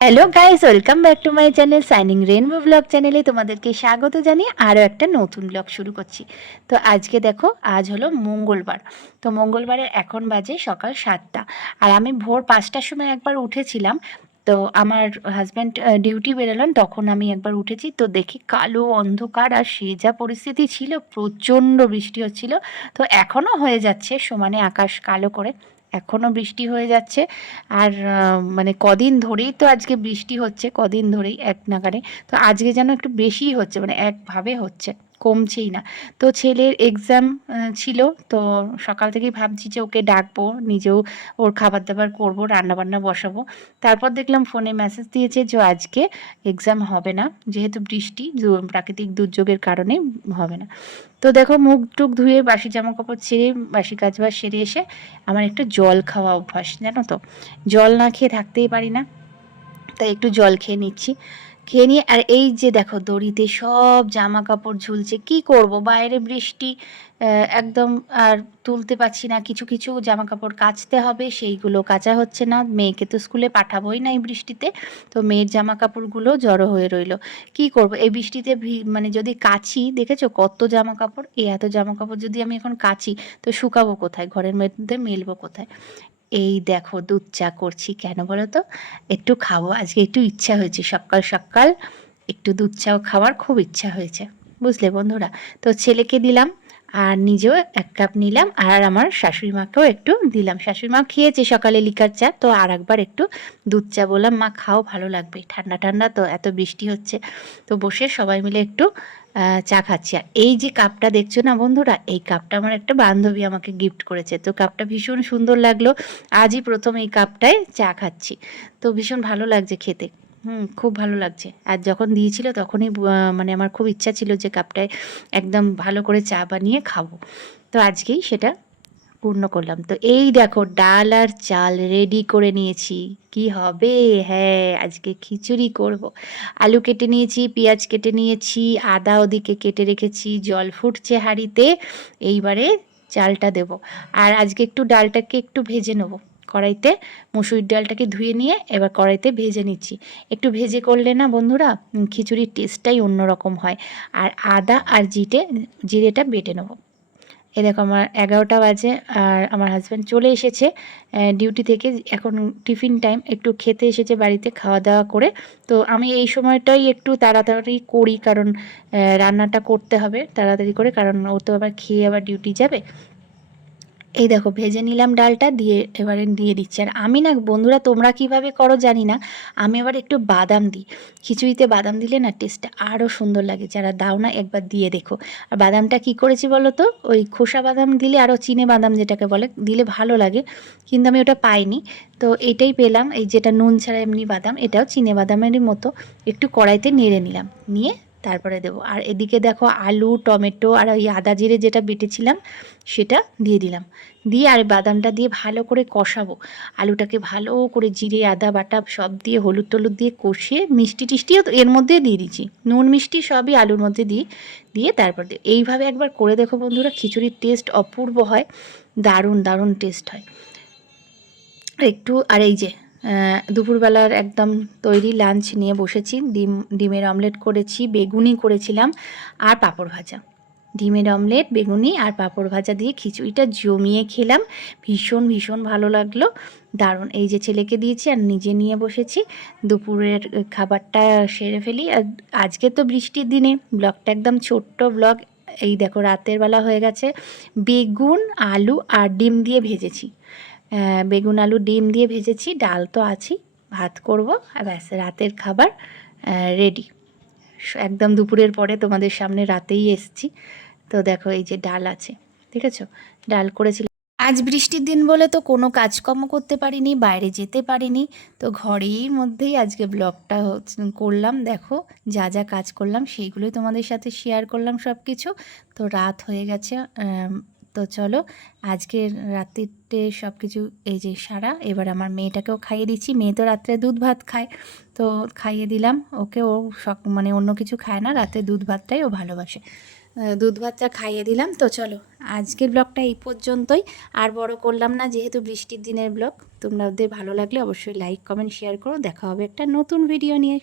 Hello guys, welcome back to my channel signing rainbow blog চ্যানেলে তোমাদেরকে স্বাগত জানিয়ে আরও একটা নতুন ব্লগ শুরু করছি। তো আজকে দেখো, আজ হলো মঙ্গলবার। তো মঙ্গলবারের এখন বাজে সকাল 7টা, আর আমি ভোর 5টার সময় একবার উঠেছিলাম। তো আমার হাজব্যান্ড ডিউটি বেরোলেন, তখন আমি একবার উঠেছি। তো দেখি কালো অন্ধকার, আর সে যা পরিস্থিতি ছিল, প্রচণ্ড বৃষ্টি হচ্ছিল। তো এখনও হয়ে যাচ্ছে, সমানে আকাশ কালো করে এখনও বৃষ্টি হয়ে যাচ্ছে। আর মানে কদিন ধরেই তো আজকে বৃষ্টি হচ্ছে, কদিন ধরেই এক নাগাড়ে। তো আজকে যেন একটু বেশিই হচ্ছে, মানে একভাবে হচ্ছে, কমছেই না। তো ছেলের এক্সাম ছিল। তো সকাল থেকেই ভাবছি যে ওকে ডাকবো, নিজেও ওর খাবার দাবার করবো, রান্নাবান্না বসাবো। তারপর দেখলাম ফোনে মেসেজ দিয়েছে যে আজকে এক্সাম হবে না, যেহেতু বৃষ্টি, প্রাকৃতিক দুর্যোগের কারণে হবে না। তো দেখো, মুখ টুক ধুয়ে বাসি জামা কাপড় ছেড়ে বাসি কাজবাজ সেরে এসে আমার একটু জল খাওয়া অভ্যাস, জানো তো। জল না খেয়ে থাকতেই পারি না, তাই একটু জল খেয়ে নিচ্ছি। খেয়ে নিয়ে, আর এই যে দেখো, দড়িতে সব জামা কাপড় ঝুলছে, কি করব, বাইরে বৃষ্টি একদম। আর তুলতে পারছি না, কিছু কিছু জামা কাপড় কাচতে হবে, সেইগুলো কাচা হচ্ছে না। মেয়েকে তো স্কুলে পাঠাবোই না এই বৃষ্টিতে। তো মেয়ের জামা কাপড়গুলো জড়ো হয়ে রইলো। কি করব এই বৃষ্টিতে, মানে যদি কাচি, দেখেছো কত জামা কাপড়, এই এত জামা কাপড় যদি আমি এখন কাচি, তো শুকাবো কোথায়, ঘরের মধ্যে মেলবো কোথায়। এই দেখো, দুধ চা করছি, কেন বলো তো, একটু খাবো আজকে, একটু ইচ্ছা হয়েছে সকাল সকাল, একটু দুধ চাও খাওয়ার খুব ইচ্ছা হয়েছে, বুঝলে বন্ধুরা। তো ছেলেকে দিলাম, আর নিজেও 1 কাপ নিলাম, আর আমার শাশুড়ি মাকেও একটু দিলাম। শাশুড়ি মা খেয়েছে সকালে লিকার চা, তো আর একবার একটু দুধ চা বললাম, মা খাও, ভালো লাগবে, ঠান্ডা ঠান্ডা তো, এত বৃষ্টি হচ্ছে। তো বসে সবাই মিলে একটু চা খাচ্ছি। আর এই যে কাপটা দেখছো না বন্ধুরা, এই কাপটা আমার একটা বান্ধবী আমাকে গিফট করেছে। তো কাপটা ভীষণ সুন্দর লাগলো, আজই প্রথম এই কাপটায় চা খাচ্ছি। তো ভীষণ ভালো লাগছে খেতে, খুব ভালো লাগছে। আর যখন দিয়েছিল তখনই মানে আমার খুব ইচ্ছা ছিল যে কাপটায় একদম ভালো করে চা বানিয়ে খাবো। তো আজকেই সেটা পূর্ণ করলাম। তো এই দেখো, ডাল আর চাল রেডি করে নিয়েছি। কি হবে? হ্যাঁ, আজকে খিচুড়ি করব। আলু কেটে নিয়েছি, পেঁয়াজ কেটে নিয়েছি, আদা ওদিকে কেটে রেখেছি, জল ফুটছে হাঁড়িতে। এইবারে চালটা দেব। আর আজকে একটু ডালটাকে একটু ভেজে নেব কড়াইতে। মুসুরির ডালটাকে ধুয়ে নিয়ে এবার কড়াইতে ভেজে নিচ্ছি। একটু ভেজে করলে না বন্ধুরা, খিচুড়ির টেস্টটাই অন্যরকম হয়। আর আদা আর জিরেটা বেটে নেব। এই দেখো, আমার 11টা বাজে, আর আমার হাজব্যান্ড চলে এসেছে ডিউটি থেকে। এখন টিফিন টাইম, একটু খেতে এসেছে বাড়িতে, খাওয়া দাওয়া করে। তো আমি এই সময়টাই একটু তাড়াতাড়ি করি, কারণ রান্নাটা করতে হবে তাড়াতাড়ি করে, কারণ ও তো আবার খেয়ে আবার ডিউটি যাবে। এই দেখো, ভেজে নিলাম ডালটা, দিয়ে এবারে দিয়ে দিচ্ছি। আর আমি না বন্ধুরা, তোমরা কিভাবে করো জানি না, আমি আবার একটু বাদাম দিই। খিচুড়িতে বাদাম দিলে না টেস্টটা আরও সুন্দর লাগে, যারা দাও না একবার দিয়ে দেখো। আর বাদামটা কি করেছি বলো তো, ওই খোসা বাদাম দিলে, আরও চিনে বাদাম যেটাকে বলে, দিলে ভালো লাগে, কিন্তু আমি ওটা পাইনি। তো এটাই পেলাম, এই যেটা নুন ছাড়া এমনি বাদাম, এটাও চিনে বাদামেরই মতো। একটু কড়াইতে নেড়ে নিলাম, নিয়ে তারপরে দেবো। আর এদিকে দেখো, আলু, টমেটো আর ওই আদা জিরে যেটা বেটেছিলাম সেটা দিয়ে দিলাম। দিয়ে আর বাদামটা দিয়ে ভালো করে কষাবো। আলুটাকে ভালো করে জিরে আদা বাটা সব দিয়ে, হলুদ টলুদ দিয়ে কষিয়ে, মিষ্টি টিষ্টিও তো এর মধ্যে দিয়ে দিচ্ছি, নুন মিষ্টি সবই আলুর মধ্যে দিই। দিয়ে তারপর দিয়ে এইভাবে একবার করে দেখো বন্ধুরা, খিচুড়ির টেস্ট অপূর্ব হয়, দারুণ দারুণ টেস্ট হয় একটু। আর এই যে দুপুরবেলার একদম তৈরি লাঞ্চ নিয়ে বসেছি। ডিমের অমলেট করেছি, বেগুনি করেছিলাম, আর পাঁপড় ভাজা। ডিমের অমলেট, বেগুনি আর পাঁপড় ভাজা দিয়ে খিচুড়িটা জমিয়ে খেলাম, ভীষণ ভীষণ ভালো লাগলো, দারুণ। এই যে ছেলেকে দিয়েছি, আর নিজে নিয়ে বসেছি। দুপুরের খাবারটা সেরে ফেলি। আর আজকে তো বৃষ্টির দিনে ব্লগটা একদম ছোট্ট ব্লগ। এই দেখো, রাতের বেলা হয়ে গেছে, বেগুন, আলু আর ডিম দিয়ে ভেজেছি। বেগুন আলু ডিম দিয়ে ভেজেছি, ডাল তো আছেই, ভাত করব, আর ব্যাস, রাতের খাবার রেডি। একদম দুপুরের পরে তোমাদের সামনে রাতেই এসছি। তো দেখো, এই যে ডাল আছে, ঠিক আছে, ডাল করেছিলাম। আজ বৃষ্টির দিন বলে তো কোনো কাজকর্ম করতে পারিনি, বাইরে যেতে পারিনি। তো ঘরেই মধ্যেই আজকে ব্লগটা করলাম। দেখো, যা যা কাজ করলাম সেইগুলোই তোমাদের সাথে শেয়ার করলাম সব কিছু। তো রাত হয়ে গেছে, তো চলো, আজকে রাত্রিতে সব কিছু এই যে সারা। এবার আমার মেয়েটাকেও খাইয়ে দিচ্ছি, মেয়ে তো রাত্রে দুধ ভাত খায়, তো খাইয়ে দিলাম ওকে। ও মানে অন্য কিছু খায় না, রাতে দুধ ভাতটাই ও ভালোবাসে। দুধ ভাত চা খাইয়ে দিলাম। তো চলো আজকের ব্লগটা এই পর্যন্তই, আর বড় করলাম না যেহেতু বৃষ্টির দিনের ব্লগ। তোমাদের ভালো লাগলে অবশ্যই লাইক কমেন্ট শেয়ার করো। দেখা হবে একটা নতুন ভিডিও নিয়ে।